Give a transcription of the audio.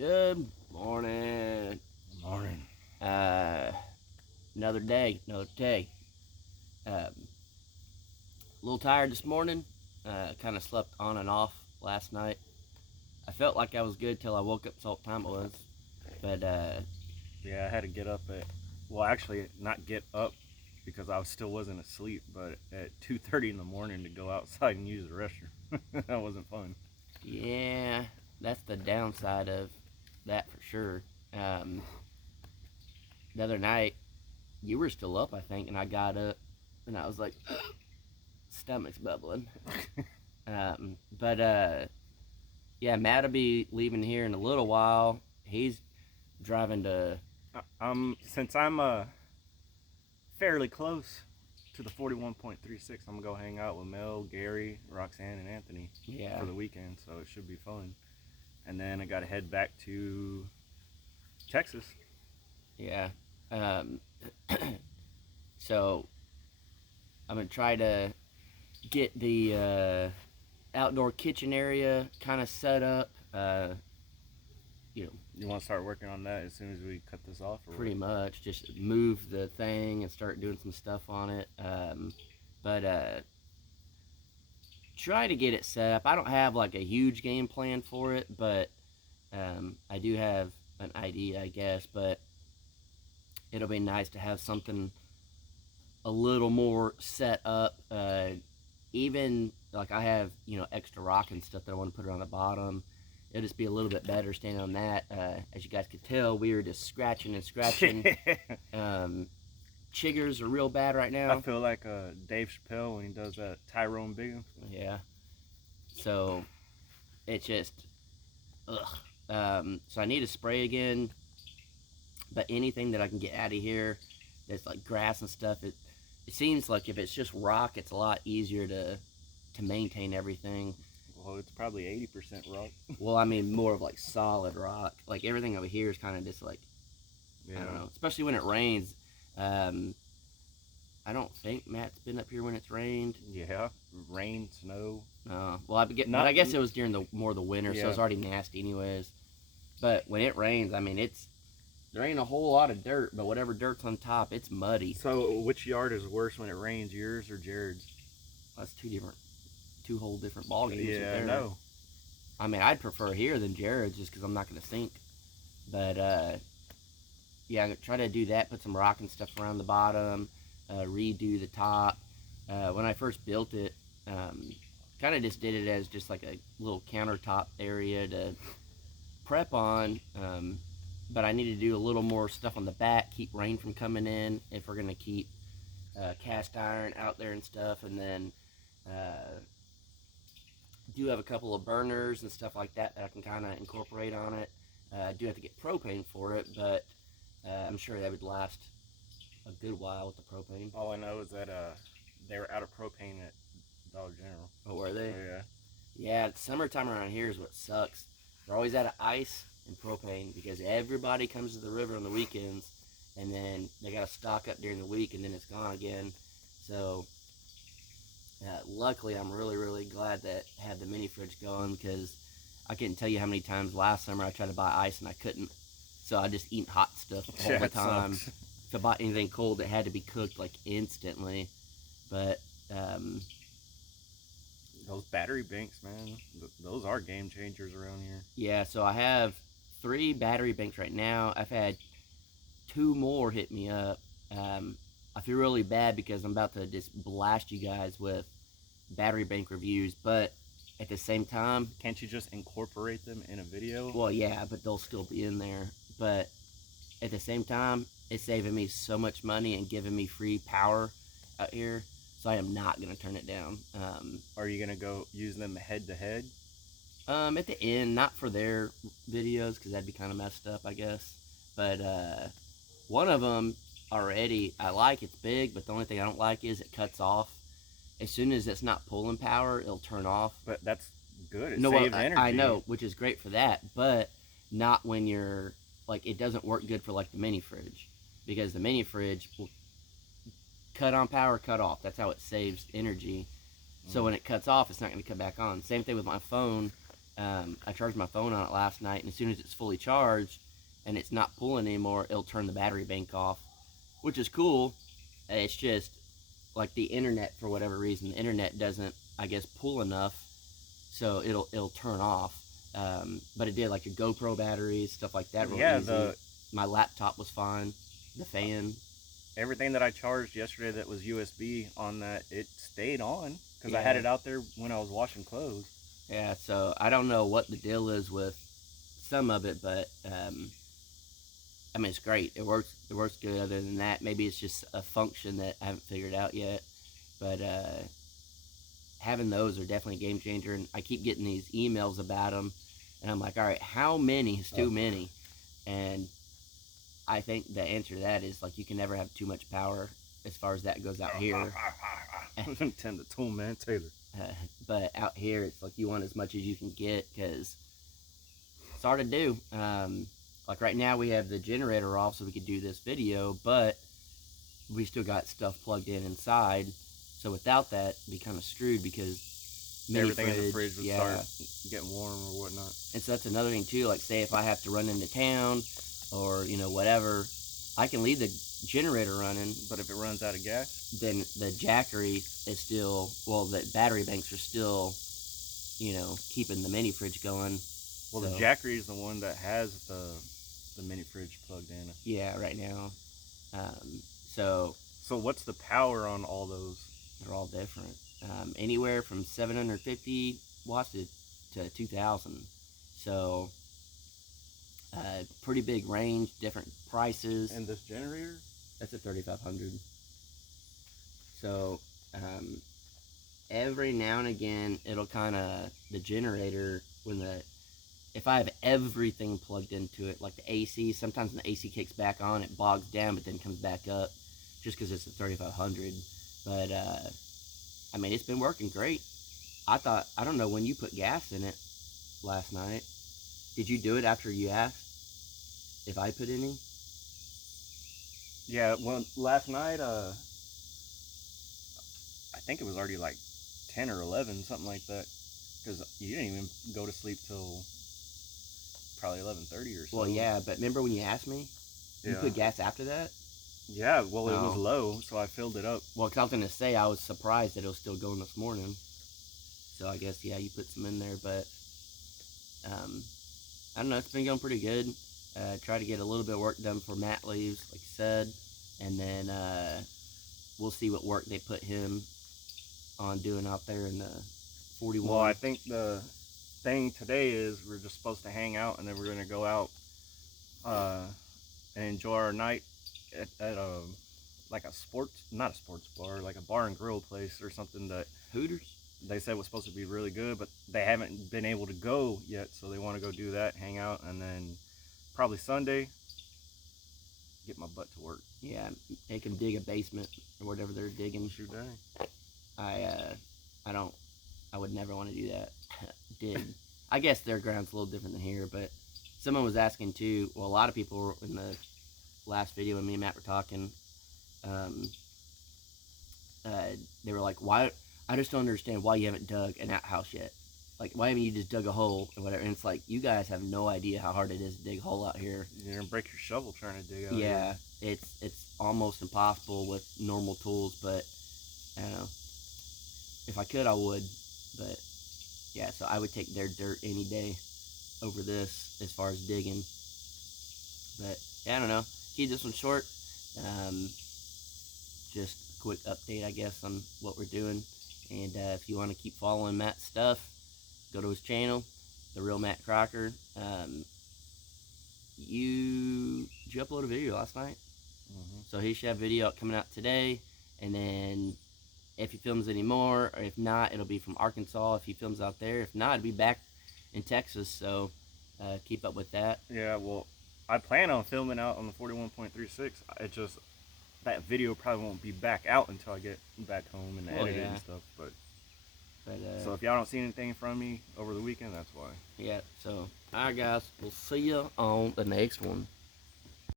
Good morning. Morning. Another day, another day. A little tired this morning. Kind of slept on and off last night. I felt like I was good till I woke up. Saw what time it was, but Yeah, I had to get up well, actually, not get up because I still wasn't asleep, but at 2:30 in the morning to go outside and use the restroom. That wasn't fun. yeah, that's the downside of that for sure. Um, the other night, you were still up, I think, and I got up, and I was like, stomach's bubbling. But yeah, Matt'll be leaving here in a little while. He's driving to. Since I'm fairly close to the 41.36, I'm gonna go hang out with Mel, Gary, Roxanne, and Anthony Yeah. for the weekend, so it should be fun. And then I gotta head back to Texas. Yeah. Um, so I'm gonna try to get the outdoor kitchen area kind of set up. You want to start working on that as soon as we cut this off? Or Pretty what? much just move the thing and start doing some stuff on it. But try to get it set up. I don't have like a huge game plan for it, but I do have an idea, I guess. But it'll be nice to have something a little more set up. Even like I have, extra rock and stuff that I want to put around the bottom. It'll just be a little bit better standing on that. As you guys could tell, we were just scratching and scratching. Chiggers are real bad right now. I feel like Dave Chappelle when he does that Tyrone Biggum. Yeah. So it's just, ugh. So I need to spray again. But anything that I can get out of here that's like grass and stuff, it seems like if it's just rock, it's a lot easier to maintain everything. Well, it's probably 80% rock. Well, I mean more of like solid rock. Like everything over here is kind of just like, Yeah. I don't know. Especially when it rains. I don't think Matt's been up here when it's rained. Yeah, rain, snow. Well, but I guess it was during the winter, so it's already nasty anyways. But when it rains, I mean there ain't a whole lot of dirt, but whatever dirt's on top, it's muddy. So, which yard is worse when it rains, yours or Jared's? That's two whole different ball games. Yeah, I know. I mean, I'd prefer here than Jared's just because I'm not going to sink. But yeah, I'm gonna try to do that. Put some rock and stuff around the bottom. Redo the top. When I first built it, kind of just did it as just like a little countertop area to prep on. But I need to do a little more stuff on the back, keep rain from coming in if we're gonna keep cast iron out there and stuff, and then do have a couple of burners and stuff like that I can kind of incorporate on it. I do have to get propane for it, but I'm sure that would last a good while with the propane. All I know is that they were out of propane at Dollar General. Oh, were they? Oh, yeah. Yeah, summertime around here is what sucks. They're always out of ice and propane because everybody comes to the river on the weekends, and then they got to stock up during the week, and then it's gone again. So luckily, I'm really, really glad that I had the mini fridge going because I couldn't tell you how many times last summer I tried to buy ice and I couldn't. So I just eat hot stuff all the time. If I bought anything cold, it had to be cooked like instantly. But those battery banks, man, those are game changers around here. Yeah, so I have 3 battery banks right now. I've had 2 more hit me up. I feel really bad because I'm about to just blast you guys with battery bank reviews, but at the same time, can't you just incorporate them in a video? Well, yeah, but they'll still be in there. But at the same time, it's saving me so much money and giving me free power out here, so I am not going to turn it down. Are you going to go use them head to head? At the end, not for their videos because that'd be kind of messed up, I guess. But one of them already I like. It's big, but the only thing I don't like is it cuts off. As soon as it's not pulling power, it'll turn off. But that's good. It saves energy. I know, which is great for that, but not when you're like, it doesn't work good for like the mini fridge because the mini fridge will cut on power, cut off. That's how it saves energy. So when it cuts off, it's not going to come back on. Same thing with my phone. I charged my phone on it last night, and as soon as it's fully charged and it's not pulling anymore, it'll turn the battery bank off, which is cool. It's just like the internet, for whatever reason, the internet doesn't, I guess, pull enough, so it'll turn off. But it did, like your GoPro batteries, stuff like that. Real easy. My laptop was fine. The fan. Everything that I charged yesterday that was USB on that, it stayed on because I had it out there when I was washing clothes. Yeah, so I don't know what the deal is with some of it, but I mean, it's great. It works good. Other than that, maybe it's just a function that I haven't figured out yet. But having those are definitely a game changer. And I keep getting these emails about them, and I'm like, all right, how many is too many? And I think the answer to that is, like, you can never have too much power as far as that goes out here. 10 to 2, man, Taylor. But out here, it's like you want as much as you can get because it's hard to do. Like right now, we have the generator off so we could do this video, but we still got stuff plugged in inside. So without that, it'd be kind of screwed because everything in the fridge would start getting warm or whatnot. And so that's another thing too. Like, say if I have to run into town or whatever, I can leave the generator running. But if it runs out of gas, then the Jackery is still, well, the battery banks are still, keeping the mini fridge going. Well, so the Jackery is the one that has the mini fridge plugged in. Yeah, right now. So what's the power on all those? They're all different. Anywhere from 750 watts to 2,000. So pretty big range, different prices. And this generator? That's a 3,500. So every now and again, it'll kind of, the generator, if I have everything plugged into it, like the AC, sometimes when the AC kicks back on, it bogs down, but then comes back up, just because it's a 3,500. But I mean, it's been working great. I don't know when you put gas in it last night. Did you do it after you asked if I put any? Yeah, well, last night, I think it was already like 10 or 11, something like that. Because you didn't even go to sleep till probably 11:30 or so. Well, yeah, but remember when you asked me? You put gas after that? Yeah, well, it was low, so I filled it up. Well, because I was going to say, I was surprised that it was still going this morning. So I guess, yeah, you put some in there, but I don't know, it's been going pretty good. Try to get a little bit of work done before Matt leaves, like you said, and then we'll see what work they put him on doing out there in the 41. Well, I think the thing today is we're just supposed to hang out, and then we're going to go out and enjoy our night at a, like a not a sports bar, like a bar and grill place or something that Hooters. They said was supposed to be really good, but they haven't been able to go yet, so they want to go do that, hang out, and then probably Sunday get my butt to work. Yeah, they can dig a basement or whatever they're digging. Sure dang. I would never want to do that. Dig. I guess their ground's a little different than here, but someone was asking too. Well, a lot of people were in the last video when me and Matt were talking. They were like, "Why? I just don't understand why you haven't dug an outhouse yet. Like, why haven't you just dug a hole or whatever?" And it's like, you guys have no idea how hard it is to dig a hole out here. You're gonna break your shovel trying to dig out. Yeah, here. It's almost impossible with normal tools, but I don't know. If I could, I would, but yeah. So I would take their dirt any day over this as far as digging. But yeah, I don't know. Keep this one short. Just a quick update, I guess, on what we're doing. And if you want to keep following Matt's stuff, go to his channel, The Real Matt Crocker. Did you upload a video last night? Mm-hmm. So he should have a video coming out today. And then if he films any more, or if not, it'll be from Arkansas if he films out there. If not, it'll be back in Texas. So keep up with that. Yeah, well, I plan on filming out on the 41.36. It just, that video probably won't be back out until I get back home and edit it and stuff. But so if y'all don't see anything from me over the weekend, that's why. Yeah, so, alright guys, we'll see you on the next one.